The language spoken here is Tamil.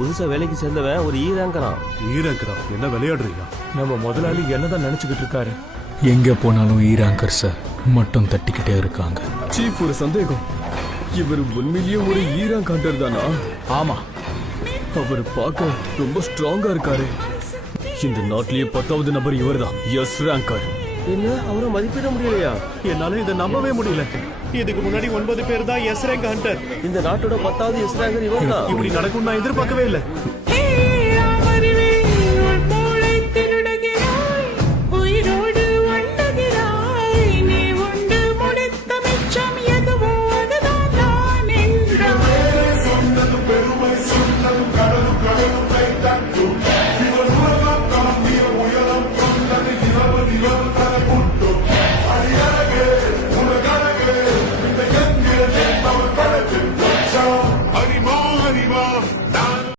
புதுசா வேலைக்கு சேர்ந்தவன் ஒரு ஈராங்கறான். என்ன விளையாடுறீங்க? நம்ம முதலாளி என்னதான் நினைச்சுக்கிட்டு இருக்காரு? எங்க போனாலும் ஈராங்கர் சார் மட்டும் தட்டிக்கிட்டே இருக்காங்க. சீஃப், ஒரு சந்தேகம். இவர் உண்மையிலேயே ஒரு ஈரான் காண்டர் தானா? ஆமா, அவர் பார்க்க ரொம்ப ஸ்ட்ராங்கா இருக்காரு. இந்த நாட்டிலேயே 10வது நபர் இவர்தான், எஸ் ரேங்கர். என்ன அவரை மதிப்பிட முடியலையா? என்னால இதை நம்பவே முடியல. இதுக்கு முன்னாடி 9 பேர் தான் எஸ் ரேங்க் ஹண்டர். இந்த நாட்டோட 10வது எஸ் ரேங்கர் இவர்தான். இப்படி நடக்கும் நான் எதிர்பார்க்கவே இல்லை.